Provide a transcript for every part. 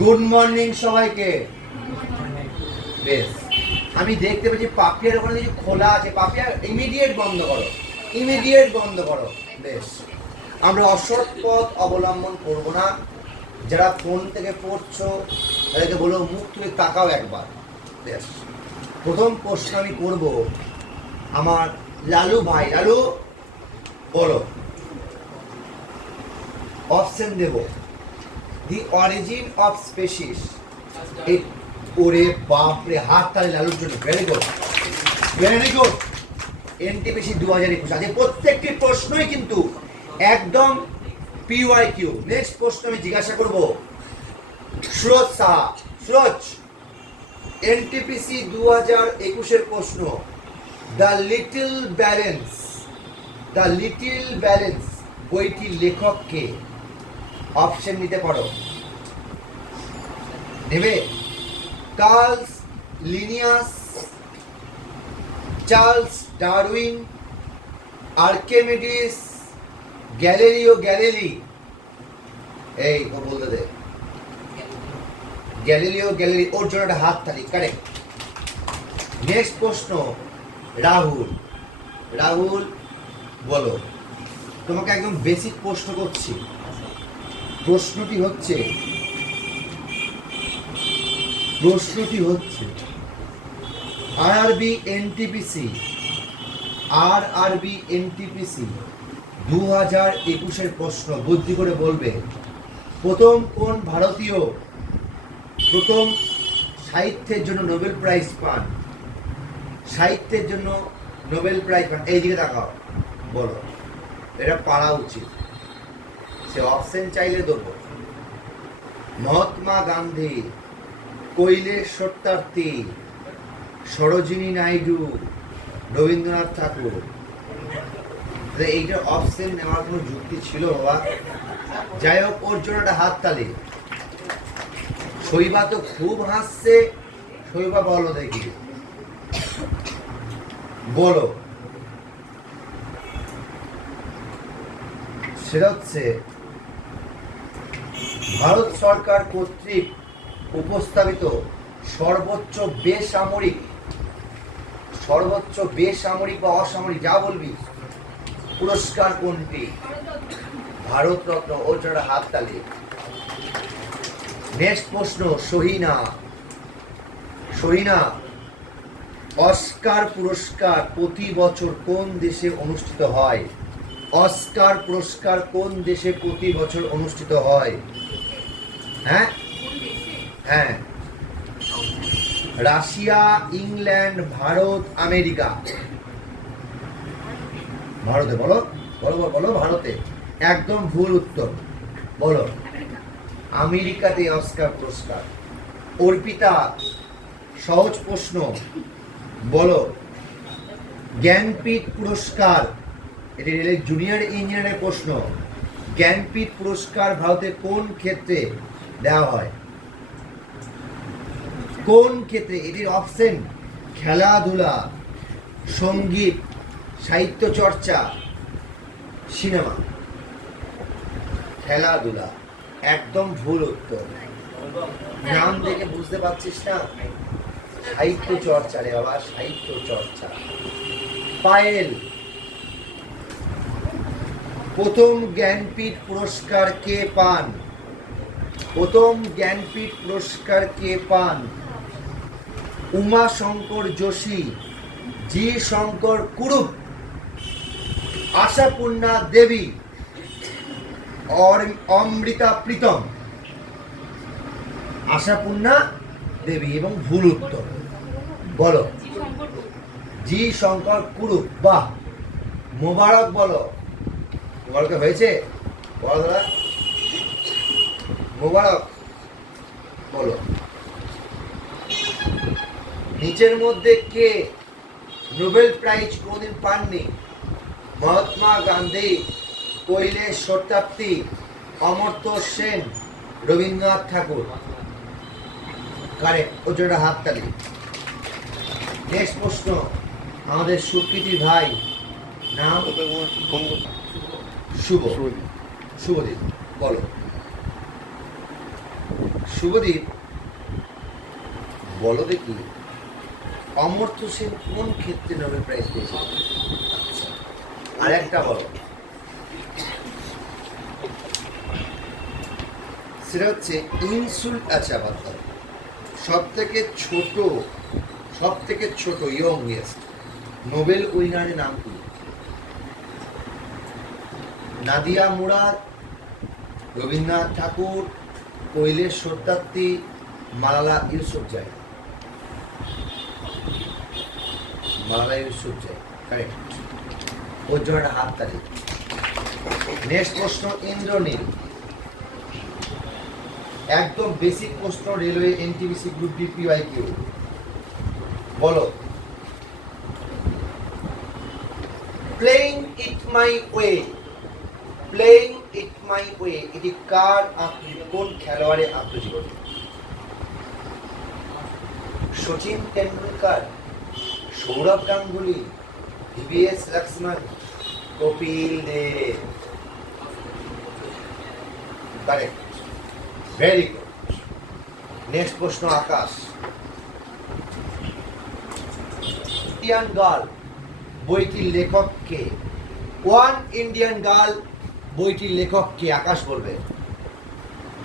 Good morning সবাইকে। বেশ, আমি দেখতে পাচ্ছি পাপিয়ার ওখানে কিছু খোলা আছে। পাপিয়া ইমিডিয়েট বন্ধ করো, ইমিডিয়েট বন্ধ করো। বেশ, আমরা অসৎ পথ অবলম্বন করব না। যারা ফোন থেকে পড়ছো তাদেরকে বলো মুখ তুলে তাকাও একবার। বেশ, প্রথম প্রশ্ন আমি করব আমার লালু ভাই। লালু বলো, অপশন দেব। The origin of species. ওরে বাপরে, হাত তালে লালুর জন্য। Very good, very good. NTPC 2021 আছে। প্রত্যেকটি প্রশ্নই কিন্তু একদম পিওয়াইকিউ। নেক্সট প্রশ্ন আমি জিজ্ঞাসা করব সুরজ সাহা। সুরজ, এনটিপিসি 2021 প্রশ্ন, the little balance, the little balance বইটির লেখক কে? অপশন নিতে পারো। নেবে? Carl Linnaeus, Charles Darwin, Archimedes, Galileo Galilei. এই ও বলতে দে। Galileo Galilei. ওর জন্য একটা হাত তালি। কারেক্ট। নেক্সট প্রশ্ন রাহুল। রাহুল বলো, তোমাকে একদম বেসিক প্রশ্ন করছি। প্রশ্নটি হচ্ছে আরআরবি এনটিপিসি 2021 প্রশ্ন। বুদ্ধি করে বলবে। প্রথম কোন ভারতীয় প্রথম সাহিত্যের জন্য নোবেল প্রাইজ পান? সাহিত্যের জন্য নোবেল প্রাইজ পান। এই দিকে তাকাও, বলো। এটা পারা উচিত। সে অপশন চাইলে দেবো। মহাত্মা গান্ধী, কৈলেশ সত্যার্থী, সরোজিনী নাইডু, রবীন্দ্রনাথ ঠাকুর। এইটার অপশন নেওয়ার কোনো যুক্তি ছিল বাবা? যাই হোক, ওর জন্য একটা হাত তালি। শৈবা তো খুব হাসছে। শৈবা বলো দেখি, বলো। সেটা হচ্ছে ভারত সরকার কর্তৃক উপস্থাপিত সর্বোচ্চ বেসামরিক বা অসামরিক, যা বলবি, পুরস্কার কোনটি? ভারতরত্ন। ওর জন্য হাত তালি। নেক্সট প্রশ্ন সহিনা, অস্কার পুরস্কার প্রতি বছর কোন দেশে অনুষ্ঠিত হয়? অস্কার পুরস্কার কোন দেশে প্রতি বছর অনুষ্ঠিত হয়? হ্যাঁ হ্যাঁ, রাশিয়া, ইংল্যান্ড, ভারত, আমেরিকা। ভারতে। বলো বলো বলো, ভারতে। একদম ভুল উত্তর। বলো, আমেরিকাতে অস্কার পুরস্কার। অর্পিতা, সহজ প্রশ্ন, বলো। জ্ঞানপীঠ পুরস্কার, এটি রেলের জুনিয়র ইঞ্জিনিয়ারের প্রশ্ন। জ্ঞানপীঠ পুরস্কার ভারতের কোন ক্ষেত্রে দেওয়া হয়? কোন ক্ষেত্রে? এটির অপশন খেলাধুলা, সঙ্গীত, সাহিত্য চর্চা, সিনেমা। খেলাধুলা। একদম ভুল উত্তর। নাম দেখে বুঝতে পারছিস না? সাহিত্য চর্চা রে বাবা, সাহিত্য চর্চা। পায়েল, প্রথম জ্ঞানপীঠ পুরস্কার কে পান? প্রথম জ্ঞানপীঠ পুরস্কার কে পান? উমা শঙ্কর যোশী, জি শঙ্কর কুরুপ, আশাপূর্ণা দেবী, অমৃতা প্রীতম। আশাপূর্ণা দেবী এবং ভুল উত্তর। বলো, জি শঙ্কর কুরুপ। বাহ, মোবারক। বলো, মোবারক হয়েছে? বলো দাদা, মোবারক। বলো, নিচের মধ্যে কে নোবেল প্রাইজ কোনদিন পাননি? মহাত্মা গান্ধী, কৈলেশ সত্যার্থী, অমর্ত্য সেন, রবীন্দ্রনাথ ঠাকুর। কারেক্ট। ওর জন্য হাত তালি। নেক্সট প্রশ্ন আমাদের সুকৃতি ভাই। নাম শুভদীপ। বলো, শুভদীপ, বলো দেখি অমর্ত্য সেন কোন ক্ষেত্রে নোবেল প্রাইজ পেয়েছে? আর একটা বলো, সেটা হচ্ছে ইনসুল্ট। আচ্ছা বাদ দাও। সব থেকে ছোট ইয়ংগেস্ট নোবেল উইনারের নাম কি? নাদিয়া মুরাদ, রবীন্দ্রনাথ ঠাকুর, কৈলেশ সত্যার্থী, মালালা ইউসুফজাই। মালালা ইউসুফজাই কারেক্ট। ওর জন্য একটা হাত তালি। নেক্সট প্রশ্ন ইন্দ্রনীল, একদম বেসিক প্রশ্ন, railway NTPC group D PYQ. বলো, playing it my way, playing it my way এটি কার আত্মজীবনী, কোন খেলোয়াড়ের আত্মজীবনী? Sachin Tendulkar, Sourav Ganguly, VVS Laxman, Kapil Dev. Correct, very good. Next প্রশ্ন আকাশ, ইন্ডিয়ান গার্ল বইটির লেখক কে? ওয়ান ইন্ডিয়ান গার্ল বইটির লেখক কে? আকাশ বলবে।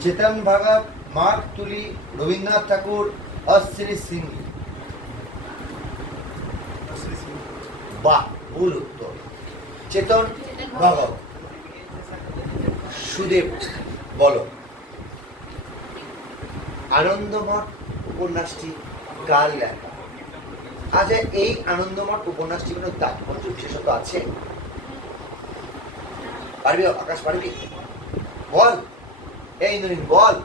চেতন ভগত, মার্ক তুলি, রবীন্দ্রনাথ ঠাকুর, অশ্বিনী সিং। বাহ, ভুল উত্তর, চেতন ভগত। সুদেব বলো, আনন্দমঠ উপন্যাসটি কার লেখা? আচ্ছা, এই আনন্দমঠ উপন্যাসটি কোনো তাৎপর্য বিশেষত আছে? পারবি আকাশ, পারবি? বল। এই ইন্দ্রনীল বল,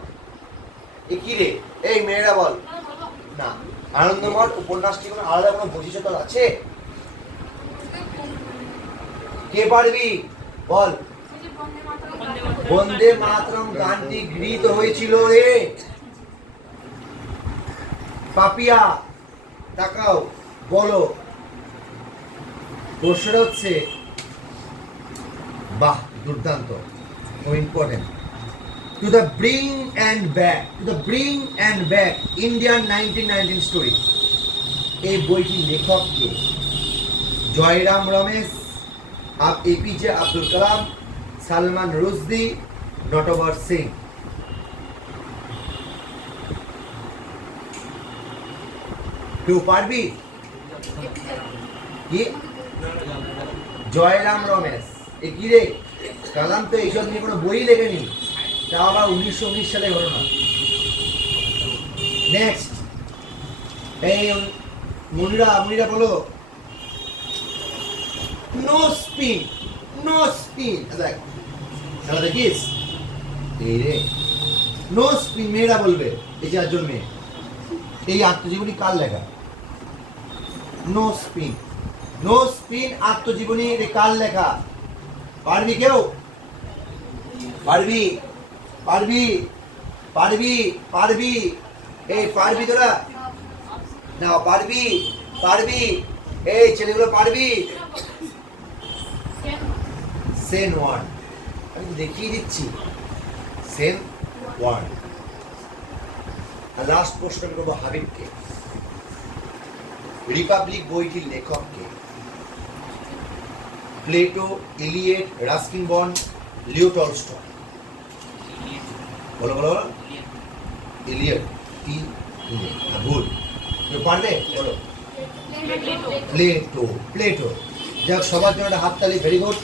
এ কি রে? এই মেয়েরা বল না, আনন্দমঠ উপন্যাসটি কোনো আলাদা কোনো বৈশিষ্ট্য আছে? কে পারবি বল? বন্দে মাতরম গানটি গৃহীত হয়েছিল রে পাপিয়া। তাকাও, বলো। প্রশ্নটা হচ্ছে, বাহ দুর্দান্ত, important. To the bring and back, to the bring and back Indian 1919 story, এই বইটির লেখক কে? জয়রাম রমেশ, এপিজে আব্দুল কালাম, সালমান রুশদি, নটবর সিং। কেউ পারবি কি? জয়রাম রমেশ। এ কি রে, কালাম তো এইসব নিয়ে কোনো বই লেখেনি, তা আবার 1919 সালে হলো না। নেক্সট, এই মুনিরা বলো, নো স্পিন, নো স্পিন। দেখ খেলা দেখিস, এই রে নো স্পিন, মেয়েরা বলবে। এই 4জন মেয়ে, এই আত্মজীবনী কার লেখা? নো স্পিন, নো স্পিন আত্মজীবনী কার লেখা? পারবি কেউ? পারবি পারবি পারবি পারবি এই পারবি তোরা? না পারবি পারবি, এই ছেলেগুলো পারবি? সেন ওয়ান, আমি দেখিয়ে দিচ্ছি, সেন ওয়ান। আর লাস্ট প্রশ্ন করবো হাবিবকে, রিপাবলিক বইটির লেখক কে? Plato, Eliot, Ruskin Bond, Leo Tolstoy. বলো বলো, ইলিয়েট, ভুল। কেউ পারবে? বলো। Plato, Plato. যাক, সবার জন্য একটা হাততালি, ভেরি গুড।